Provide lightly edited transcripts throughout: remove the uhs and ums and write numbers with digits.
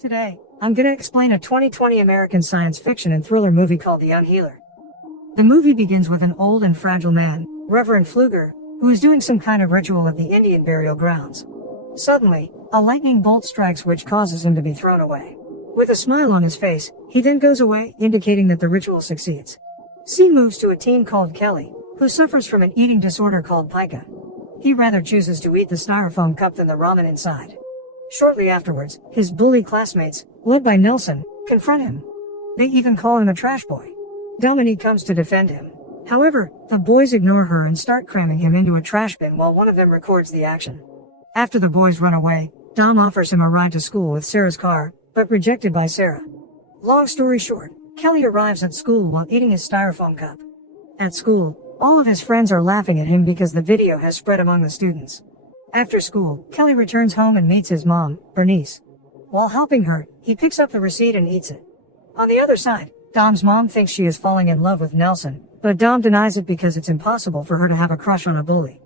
Today, I'm gonna explain a 2020 American science fiction and thriller movie called The Unhealer. The movie begins with an old and fragile man, Reverend Pfluger, who is doing some kind of ritual at the Indian burial grounds. Suddenly, a lightning bolt strikes which causes him to be thrown away. With a smile on his face, he then goes away, indicating that the ritual succeeds. Scene moves to a teen called Kelly, who suffers from an eating disorder called pica. He rather chooses to eat the styrofoam cup than the ramen inside. Shortly afterwards, his bully classmates, led by Nelson, confront him. They even call him a trash boy. Dominique comes to defend him. However, the boys ignore her and start cramming him into a trash bin while one of them records the action. After the boys run away, Dom offers him a ride to school with Sarah's car, but rejected by Sarah. Long story short, Kelly arrives at school while eating his styrofoam cup. At school, all of his friends are laughing at him because the video has spread among the students. After school, Kelly returns home and meets his mom, Bernice. While helping her, he picks up the receipt and eats it. On the other side, Dom's mom thinks she is falling in love with Nelson, but Dom denies it because it's impossible for her to have a crush on a bully.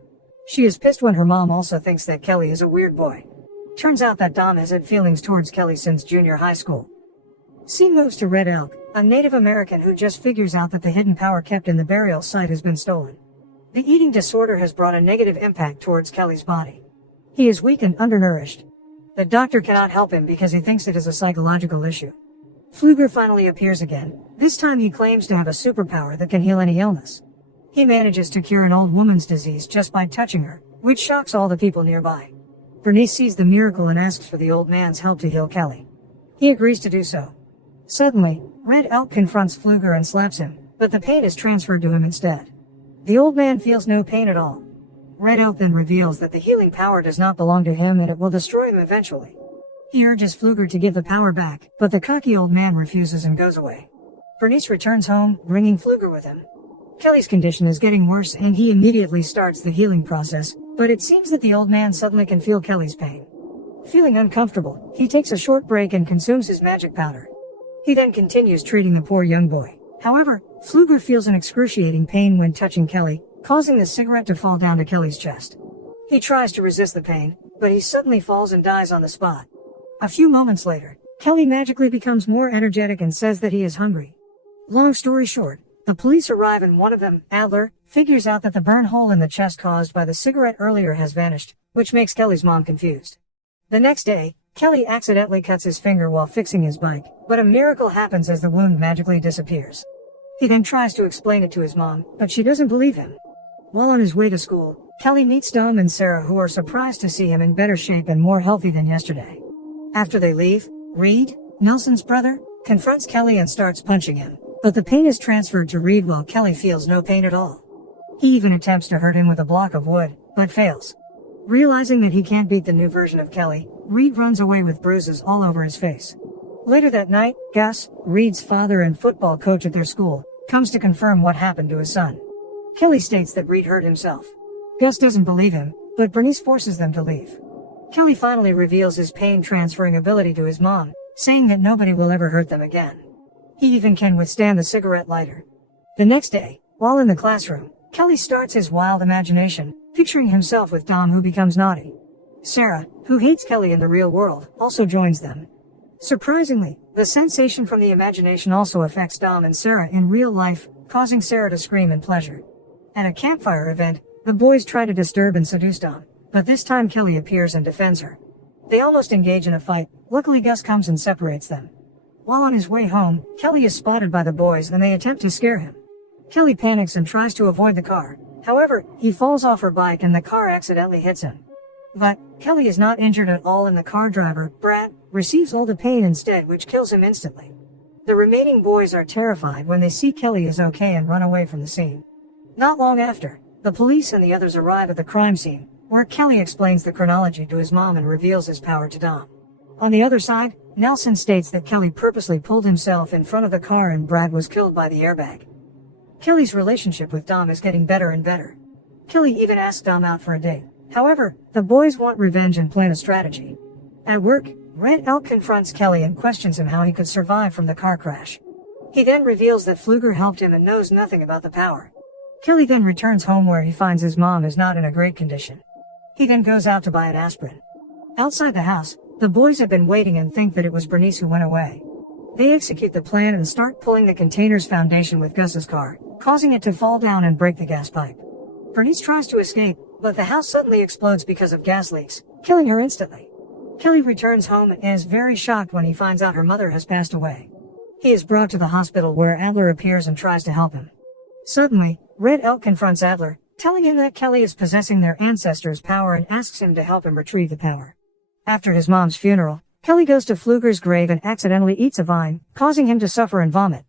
She is pissed when her mom also thinks that Kelly is a weird boy. Turns out that Dom has had feelings towards Kelly since junior high school. Scene moves to Red Elk, a Native American who just figures out that the hidden power kept in the burial site has been stolen. The eating disorder has brought a negative impact towards Kelly's body. He is weak and undernourished. The doctor cannot help him because he thinks it is a psychological issue. Pfluger finally appears again. This time he claims to have a superpower that can heal any illness. He manages to cure an old woman's disease just by touching her, which shocks all the people nearby. Bernice sees the miracle and asks for the old man's help to heal Kelly. He agrees to do so. Suddenly, Red Elk confronts Pfluger and slaps him, but the pain is transferred to him instead. The old man feels no pain at all. Red Elk then reveals that the healing power does not belong to him and it will destroy him eventually. He urges Pfluger to give the power back, but the cocky old man refuses and goes away. Bernice returns home, bringing Pfluger with him. Kelly's condition is getting worse and he immediately starts the healing process, but it seems that the old man suddenly can feel Kelly's pain. Feeling uncomfortable, he takes a short break and consumes his magic powder. He then continues treating the poor young boy. However, Pfluger feels an excruciating pain when touching Kelly, causing the cigarette to fall down to Kelly's chest. He tries to resist the pain, but he suddenly falls and dies on the spot. A few moments later, Kelly magically becomes more energetic and says that he is hungry. Long story short, the police arrive and one of them, Adler, figures out that the burn hole in the chest caused by the cigarette earlier has vanished, which makes Kelly's mom confused. The next day, Kelly accidentally cuts his finger while fixing his bike, but a miracle happens as the wound magically disappears. He then tries to explain it to his mom, but she doesn't believe him. While on his way to school, Kelly meets Dom and Sarah who are surprised to see him in better shape and more healthy than yesterday. After they leave, Reed, Nelson's brother, confronts Kelly and starts punching him, but the pain is transferred to Reed while Kelly feels no pain at all. He even attempts to hurt him with a block of wood, but fails. Realizing that he can't beat the new version of Kelly, Reed runs away with bruises all over his face. Later that night, Gus, Reed's father and football coach at their school, comes to confirm what happened to his son. Kelly states that Reed hurt himself. Gus doesn't believe him, but Bernice forces them to leave. Kelly finally reveals his pain transferring ability to his mom, saying that nobody will ever hurt them again. He even can withstand the cigarette lighter. The next day, while in the classroom, Kelly starts his wild imagination, picturing himself with Dom who becomes naughty. Sarah, who hates Kelly in the real world, also joins them. Surprisingly, the sensation from the imagination also affects Dom and Sarah in real life, causing Sarah to scream in pleasure. At a campfire event, the boys try to disturb and seduce Dom, but this time Kelly appears and defends her. They almost engage in a fight. Luckily Gus comes and separates them. While on his way home, Kelly is spotted by the boys and they attempt to scare him. Kelly panics and tries to avoid the car. However, he falls off her bike and the car accidentally hits him. But Kelly is not injured at all and the car driver, Brad, receives all the pain instead, which kills him instantly. The remaining boys are terrified when they see Kelly is okay and run away from the scene. Not long after, the police and the others arrive at the crime scene, where Kelly explains the chronology to his mom and reveals his power to Dom. On the other side, Nelson states that Kelly purposely pulled himself in front of the car and Brad was killed by the airbag. Kelly's relationship with Dom is getting better and better. Kelly even asks Dom out for a date. However, the boys want revenge and plan a strategy. At work, Red Elk confronts Kelly and questions him how he could survive from the car crash. He then reveals that Pfluger helped him and knows nothing about the power. Kelly then returns home where he finds his mom is not in a great condition. He then goes out to buy an aspirin. Outside the house, The boys have been waiting and think that it was Bernice who went away. They execute the plan and start pulling the container's foundation with Gus's car, causing it to fall down and break the gas pipe. Bernice tries to escape, but the house suddenly explodes because of gas leaks, killing her instantly. Kelly returns home and is very shocked when he finds out her mother has passed away. He is brought to the hospital where Adler appears and tries to help him. Suddenly, Red Elk confronts Adler, telling him that Kelly is possessing their ancestors' power and asks him to help him retrieve the power. After his mom's funeral, Kelly goes to Pfluger's grave and accidentally eats a vine, causing him to suffer and vomit.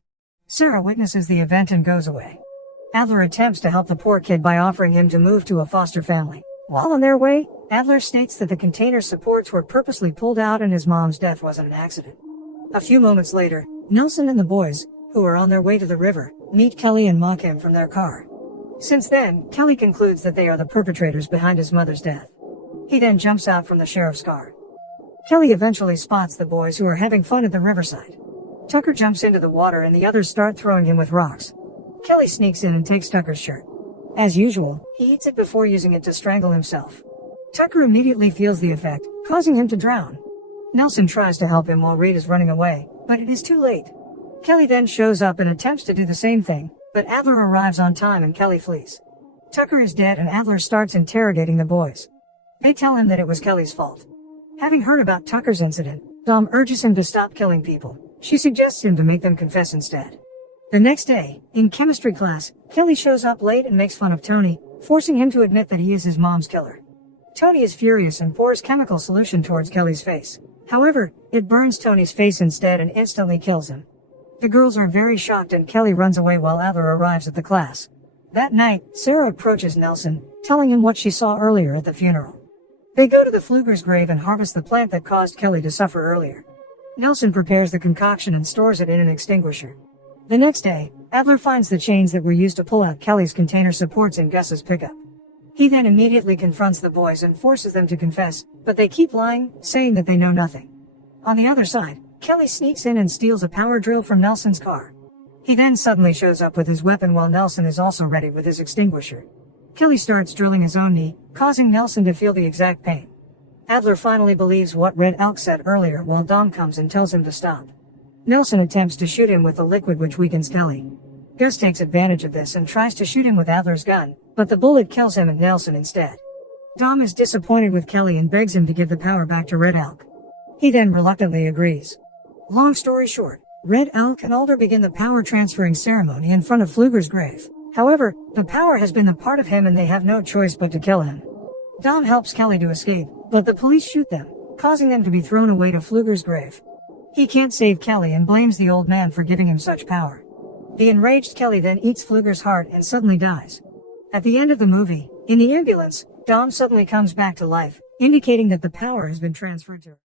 Sarah witnesses the event and goes away. Adler attempts to help the poor kid by offering him to move to a foster family. While on their way, Adler states that the container's supports were purposely pulled out and his mom's death wasn't an accident. A few moments later, Nelson and the boys, who are on their way to the river, meet Kelly and mock him from their car. Since then, Kelly concludes that they are the perpetrators behind his mother's death. He then jumps out from the sheriff's car. Kelly eventually spots the boys who are having fun at the riverside. Tucker jumps into the water and the others start throwing him with rocks. Kelly sneaks in and takes Tucker's shirt. As usual, he eats it before using it to strangle himself. Tucker immediately feels the effect, causing him to drown. Nelson tries to help him while Reed is running away, but it is too late. Kelly then shows up and attempts to do the same thing, but Adler arrives on time and Kelly flees. Tucker is dead and Adler starts interrogating the boys. They tell him that it was Kelly's fault. Having heard about Tucker's incident, Dom urges him to stop killing people. She suggests him to make them confess instead. The next day, in chemistry class, Kelly shows up late and makes fun of Tony, forcing him to admit that he is his mom's killer. Tony is furious and pours chemical solution towards Kelly's face. However, it burns Tony's face instead and instantly kills him. The girls are very shocked and Kelly runs away while Adler arrives at the class. That night, Sarah approaches Nelson, telling him what she saw earlier at the funeral. They go to the Pfluger's grave and harvest the plant that caused Kelly to suffer earlier. Nelson prepares the concoction and stores it in an extinguisher. The next day, Adler finds the chains that were used to pull out Kelly's container supports in Gus's pickup. He then immediately confronts the boys and forces them to confess, but they keep lying, saying that they know nothing. On the other side, Kelly sneaks in and steals a power drill from Nelson's car. He then suddenly shows up with his weapon while Nelson is also ready with his extinguisher. Kelly starts drilling his own knee, causing Nelson to feel the exact pain. Adler finally believes what Red Elk said earlier while Dom comes and tells him to stop. Nelson attempts to shoot him with the liquid which weakens Kelly. Gus takes advantage of this and tries to shoot him with Adler's gun, but the bullet kills him and Nelson instead. Dom is disappointed with Kelly and begs him to give the power back to Red Elk. He then reluctantly agrees. Long story short, Red Elk and Alder begin the power transferring ceremony in front of Pfluger's grave. However, the power has been a part of him and they have no choice but to kill him. Dom helps Kelly to escape, but the police shoot them, causing them to be thrown away to Pfluger's grave. He can't save Kelly and blames the old man for giving him such power. The enraged Kelly then eats Pfluger's heart and suddenly dies. At the end of the movie, in the ambulance, Dom suddenly comes back to life, indicating that the power has been transferred to her.